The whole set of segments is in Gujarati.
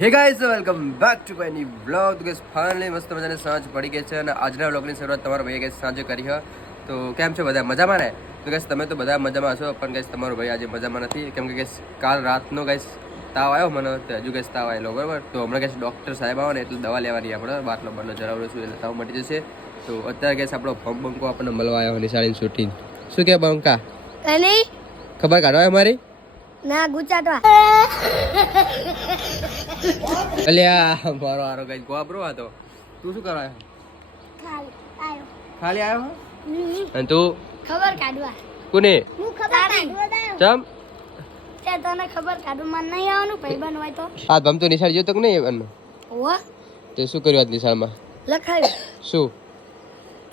હે guys welcome back to my new vlog. તો ગાઈસ ફાઇનલી મસ્ત મજાની સાંજ પડી ગઈ છે અને આજના વ્લોગની શરૂઆત તમારા ભાઈએ ગાઈસ સાંજે કરી છે. તો કેમ છો બધા મજામાં ને? તો ગાઈસ તમે તો બધા મજામાં છો, પણ ગાઈસ તમારો ભાઈ આજે મજામાં નથી, કેમ કે ગાઈસ કાલ રાતનો ગાઈસ તાવ આવ્યો મને, તો હજુ ગાઈસ તાવ આવેલો બરાબર. તો હમણાં ગાઈસ ડૉક્ટર સાહેબ આવે ને એટલે દવા લેવાની આપણે, બાટલો બાટલો જરાવડો છું એટલે તાવ મટી જશે. તો અત્યારે ગાઈસ આપણો બંકો આપણને મળવા આવ્યો નિશાળીને છૂટીને. શું કે બંકા કઈ ખબર કાઢો અમારી ના ગુચાટવા અલ્યા મારો આરો ગાઈસ ગોબરો હતો. તું શું કરાય? ખાલી આવ્યો અને તું ખબર કાઢવા કોને હું ખબર કાઢવા ચમ તે તને ખબર કાઢવા માં નહીં આવવાનું ભાઈબંધ હોય તો આ ભમ તો નિશાળ ગયો તો કે નહીં એવાનું? ઓવા તે શું કર્યું આજ નિશાળમાં? લખાયું શું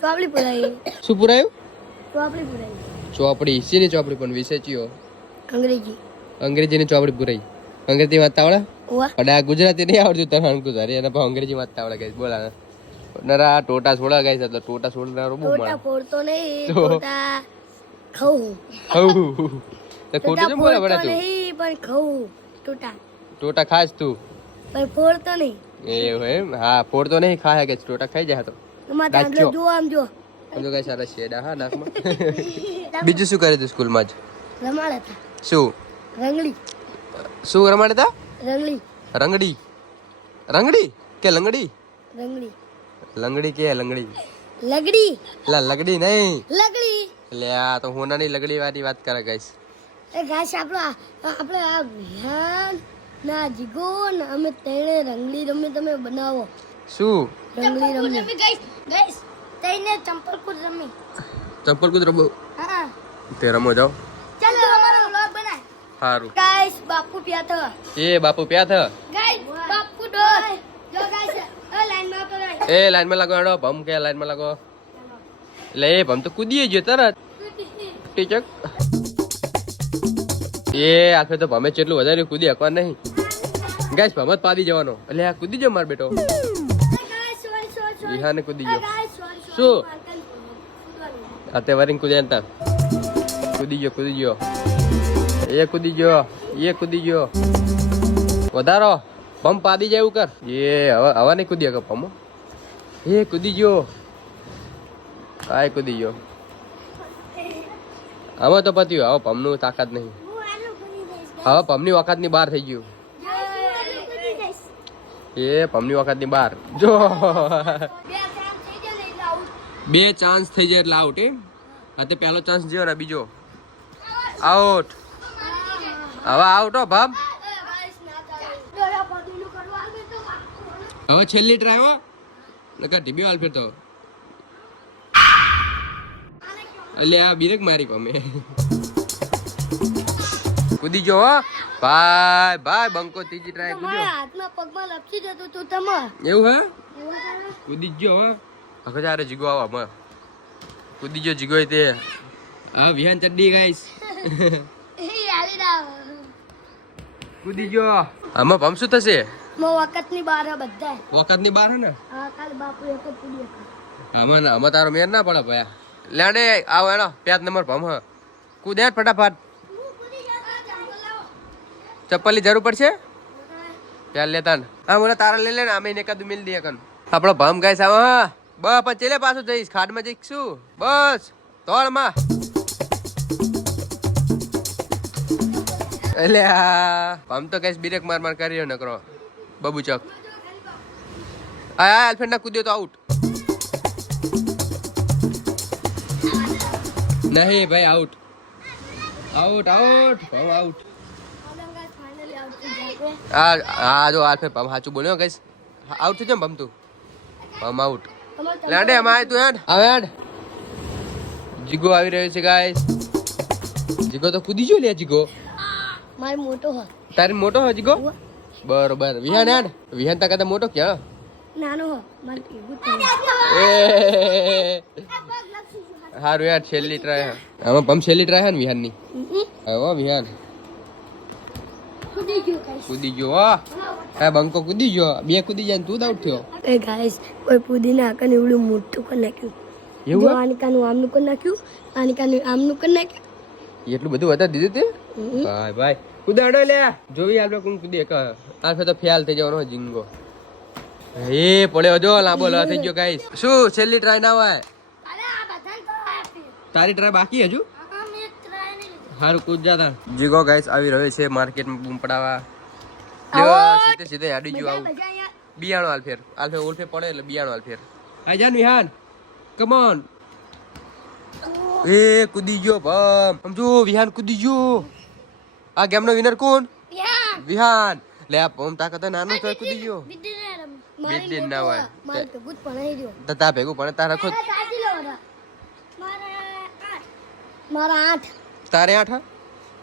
ચોપડી પુરાઈ શું પુરાયું? ચોપડી પુરાઈ ચોપડી શેની ચોપડી પણ વિષય ચિયો? અંગ્રેજી અંગ્રેજીની ચોપડી પુરાઈ. અંગ્રેજી વાંચતા આવડે? ઓવા પણ આ ગુજરાતી નહીં આવડતું તને ગુજારી એના પર અંગ્રેજી વાંચતા આવડે ગાઈસ. બોલા નરા ટોટા છોડા ગાઈસ, એટલે ટોટા છોડનારો બહુ ટોટા માણસ. ફોડતો નહીં ટોટા ખાઉં હઉ તે ખોટું ટોટા કેમ બોલે બડા ફોડતો તું? નહીં પણ ખાઉં ટોટા ટોટા ખાસ તું? પણ ફોડતો નહીં એવું એમ? હા ફોડતો નહીં, ખાય કે ટોટા ખાઈ જાય તો એમાં દાંતલો જો આમ જો આમ તો કઈ સારા શેડા હા નાકમાં. બીજું શું કરે તું સ્કૂલમાં જ? રમાડ હતા શું રંગડી શું રમાડતા? રંગડી રંગડી રંગડી કે લંગડી? રંગડી લંગડી કે લંગડી? લગડી લા લગડી નહીં, લગડી એટલે આ તો હોનાની લગડી વાળી વાત કરે ગાઈસ. એ ગાઈસ આપણે આ વિહાન ના જીગો ને અમે તેણે રંગલી રમી તમે બનાવો. શું રંગલી રમી ગાઈસ તેણે ચંપલ કૂદ રમી. ચંપલ કૂદ રમો? હા તે રમો જાઓ. ચાલો અમારો વ્લોગ બનાય. સારું. ગાઈસ બાપુ પ્યા થા. એ બાપુ પ્યા થા. ગાઈસ બાપુ ડોર જો ગાઈસ એ લાઈન માં કરો. એ લાઈન માં લાગો હેડો. ભમ કે લાઈન માં લાગો. એટલે એ ભમ તો કૂદીએ ગયો તરત. ટીચક એ આખે તો ભમે જેટલું વધારે કૂદી હકવા નહીં ગાઈસ. ભમ જ પાડી જવાનો. એટલે આ કૂદી જો માર બેટો. ગાઈસ સોરી વિહાને કૂદી ગયો. ગાઈસ સોરી શું આ તે વરિંગ કૂદે અંતર કૂદી ગયો એ કૂદી ગયો એ કૂદી ગયો. વધારો પંપ પાડી જાય એવું કર. એ હવા નહીં કૂદી શકે પંપ. એ કૂદી ગયો. આ કૂદી ગયો. હવે તો પત્યું. હવે પંપનું તાકાત નહીં. હવે પંપની વખતની બહાર થઈ ગયું. એ પંપની વખતની બહાર જો. બે ચાન્સ થઈ જાય એટલે આઉટ. એમ હા તે પહેલો ચાન્સ જોયો ને બીજો આઉટ. હવે આઉટ હો ભામ. હવે છેલ્લી ટ્રાય હો નકા ટીબી વાલ ફેરતો. એટલે આ બીરેક મારી પમે કૂદી જો હો ભાઈ ભાઈ. બંકો ત્રીજી ટ્રાય કૂદ્યો. હાથમાં પગમાં લપસી જતું તું તમે એવું હે? કૂદી ગયો હો. આખો જારે જીગો આવો અમે કૂદી ગયો જીગો તે. હા વિહાન ચડ્ડી ગાઈસ. કૂદી ગયો. આમાં ભમ શું થશે? વખત ની બાર બધા વખત ની બાર હે ને? હા કાલ બાપુ એક જ પૂરી આમાં તારો મેર ના પડે ભયા. લેડે આવો એનો 5 નંબર ભમ હ કૂદે ફટાફટ. ચપ્પલની જરૂર પડશે ચાલ લેતા ને. હા મને તારા લઈ લે ને. અમે એકાદું મિલ દઈએ કન. આપણો ભમ ગાઈસ આવો. હા બસ પણ ચેલે પાછું જઈશ ખાડમાં જઈશું બસ તોડમાં. એટલે ભમ તો ગાઈસ બીરેક માર કર્યો નકરો બબુચક. આ આલ્ફેડ ના કૂદ્યો તો આઉટ નહીં ભાઈ. આઉટ આઉટ આઉટ ભમ આઉટ. હા જો આલ્ફેડ ભમ સાચું બોલ્યો ગાઈસ. આઉટ થઈ જાય ભમ તું. ભમ આઉટ. લાડે અમાય તું હેડ હવે હેડ. જીગો આવી રહ્યો છે ગાઈસ. જીગો તો કૂદી જો લે જીગો. મારે મોટો હોય તારી મોટો હો જીગો? બરોબર. વિહાન હેડ. વિહાન તા કદા મોટો ક્યાં? નાનો હોય મારે એવું એ હારું યાર છેલ્લી ટ્રાય. આમાં પંપ છેલ્લી ટ્રાય હે ને વિહાન ની. હવે વિહાન કૂદી ગયો. હો હા બંકો કૂદી ગયો. બે કૂદી જાય તું આઉટ થયો. એ ગાઈસ કોઈ પુદીના આકન એવડું મોટું કરી નાખ્યું. એવું આનિકાનું આમનું કરી નાખ્યું. આનિકાનું આમનું કરી નાખ્યું. એટલું બધું વધારે દીધું તે? ભાઈ ભાઈ કુદાડો લે જોવી આપણે કોણ કુદે ક આ ફે તો ફેલ થઈ જવાનો જીંગો એ પડ્યો જો લાંબો લ થઈ ગયો ગાઈસ શું છેલ્લી ટ્રાય ના હોય અરે આ બધાને તો આપી તારી ટ્રાય બાકી હજુ મેં ટ્રાય નહીં હારું કૂદ જાતા જીગો ગાઈસ આવી રહ્યો છે માર્કેટમાં બૂમ પડાવા સીધે સીધે આડી જો આવું મજા અહીંયા બિયાણો આલફે ઉલ્ફે પડે એટલે બિયાણો આલફેર આ જાન વિહાન કમ ઓન એ કૂદી ગયો ભમ સમજો વિહાન કૂદી ગયો આ ગેમનો વિનર કોણ યાર વિહાન લે આ ભમ તાકાત નાનો તો કૂદી ગયો વિદ્યારામ વિદ્યા ના હોય મારે તો ગુડ ભણાઈ રહ્યો તતા ભેગું પણ તારા ખુદ સાચી લો મારા 8 તારે 8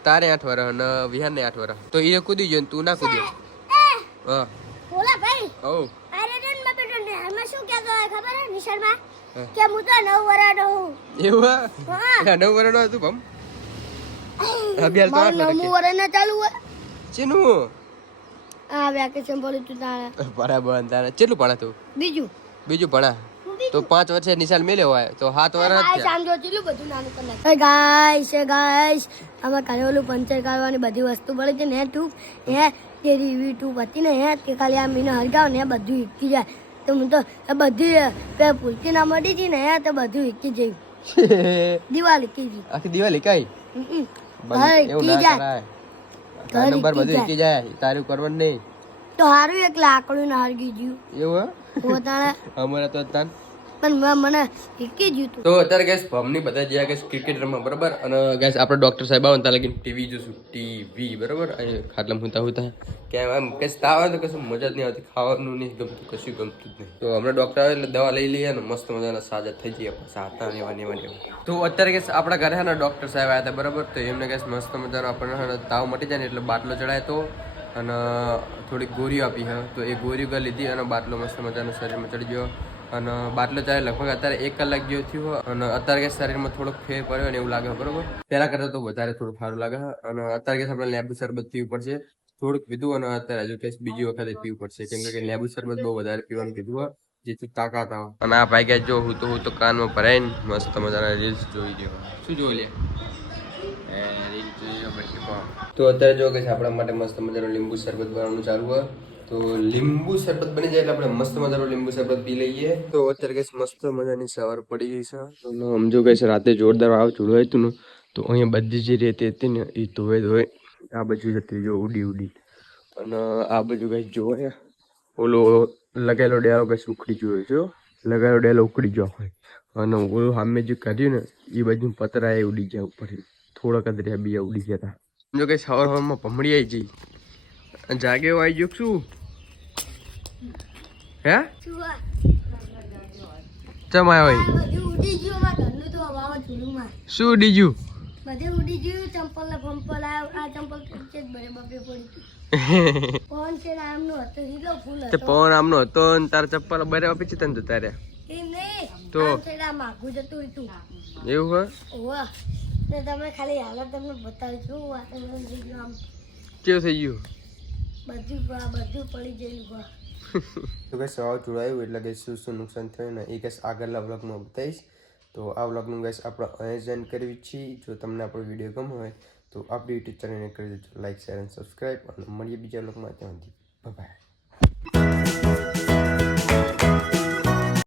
તારે 8 વરહ ને વિહાન ને 8 વરહ તો એ કૂદી ગયો ને તું ના કૂદ્યો હા બોલા ભાઈ ઓ અરે ડન મે બેટો ને હમે શું કહેતો હોય ખબર હે નિશાળમાં કે હું તો 9 વર્ષનો હું એવું હા 9 વરહ નો હતું ભમ અભ્યાલ તો 8 9 વર્ષના ચાલુ હોય ચેનું આ વેકેશન પડ્યું તું તારા બરાબર તારે કેટલું ભણા તું બીજું ભણા તો 5 વર્ષે નિશાન મેલ્યો હોય તો 7 વર્ષ આ સાંજો ચીલું બધું નાનું કરી નાખ ગાઈસ આમાં કાલે ઓલું પંચર કરવાની બધી વસ્તુ પડે છે ને તું હે તે રીવી તું હતી ને હે કે ખાલી આ મીને હરગાવ ને બધું ઈકી જાય તો હું તો બધી પે પૂરતી ના મળી હતી ને હે તો બધું ઈકી જઈ દિવાલ ઈકી ગઈ આખી દિવાળી કઈ હા એવું ઈકી ના જાય કરાય નંબર બધું ઈકી જાય તારું કરવાનું નહીં તો હારું એક લાકડું ના હરગી ગયું એવું પોતાને અમારે તો તાન પણ મને ઈકી ગયું તું તો અત્યારે ગેસ ભમની બધા જ્યાં ગેસ ક્રિકેટ રમવા બરાબર અને ગેસ આપણે ડોક્ટર સાહેબ આવે ત્યાં લગીને ટીવી જોશું ટીવી બરાબર અહીં ખાટલા હુતા કે આમ કે તાવ આવે તો કશું મજા જ નહીં આવતી ખાવાનું નહીં ગમતું કશું ગમતું જ નહીં તો હમણાં ડોક્ટર આવે એટલે દવા લઈ લઈએ ને મસ્ત મજાના સાજા થઈ જઈએ પાછા હતા એવા તો અત્યારે ગેસ આપણા ઘરે ને ડોક્ટર સાહેબ આવ્યા હતા બરાબર તો એમને ગેસ મસ્ત મજાનો આપણને તાવ મટી જાય ને એટલે બાટલો ચડાય તો અને થોડીક ગોળીઓ આપી હા તો એ ગોળીઓ લીધી અને બાટલો મસ્ત મજાનો શરીરમાં ચડી ગયો અને બાટલો ચાલે લગભગ અત્યારે 1 કલાક જેવો થયો અને અત્યારે કે શરીરમાં થોડોક ફેર પડ્યો ને એવું લાગે બરોબર પહેલા કરતા તો વધારે થોડું સારું લાગે અને અત્યારે કે આપણે લેબુ શરબત પીવું પડશે થોડુંક પીધું અને અત્યારે હજુ કે બીજી વખતે પીવું પડશે કેમ કે લેબુ શરબત બહુ વધારે પીવાનું કીધું જેથી તાકાત આવે અને આ ભાઈ ગયા જો હું તો કાનમાં ભરાઈને મસ્ત મજાના રીલ્સ જોઈ ગયો શું જોઈ લે તો અત્યારે જો કે આપણા માટે મસ્ત મજાનું લીંબુ શરબત બનાવવાનું ચાલુ હોય તો લીંબુ શરબત બની જાય એટલે આપણે મસ્ત મજાનું લીંબુ શરબત પી લઈએ તો અત્યારે કઈ મસ્ત મજાની સવાર પડી ગઈ છે તો સમજો કઈ રાતે જોરદાર વાવાઝોડું હોય હતું ને તો અહીંયા બધી જે રેતી હતી ને એ ધોવે આ બાજુ જતી જો ઉડી અને આ બાજુ કઈ જોવે ઓલો લગાયેલો ડેલો કઈ ઉખડી ગયો છે લગાયેલો ડેલો ઉખડી ગયો હોય અને ઓલું સામે જે કર્યું ને એ બાજુ પતરા એ ઉડી ગયા ઉપર થોડાક જ રહ્યા બીજા ઉડી ગયા હતા સમજો કઈ સવારમાં ભમડી આવી જઈ જાગે આવી ગયો શું હે ચમાય હોય બધું ઉડી ગયું માં ઘરનું તો વાવાઝોડું માં શું ઉડી ગયું બધે ઉડી ગયું ચંપલ ને પંપલ આ ચંપલ છે બરે બપે પડી કોણ છે આમનો હતો હીલો ફૂલ તે હતો પવન આમનો હતો ને તારા ચપ્પલ બરે આપી છે તને તારે એમ નહીં તો? આમ છેડા માગું જતું હતું એવું હોય ઓવા ને તમે ખાલી હાલત તમને બતાવી છું વાતાવરણ થઈ ગયું આમ કેવું થઈ ગયું બધું પડી ગયેલું તો કઈ સવાલ જોડાયું એટલે કે શું નુકસાન થયું ને એ કઈ આગળના વ્લોગમાં બતાવીશ તો આ વ્લોગનું ગેસ આપણે અહીંયા એન્ડ કરવી છીએ જો તમને આપણો વિડીયો ગમ્યો હોય તો આપણી યુટ્યુબ ચેનલને કરી દેજો લાઈક શેર અને સબસ્ક્રાઈબ અને મળીએ બીજા વ્લોગમાં ત્યાંથી બાય.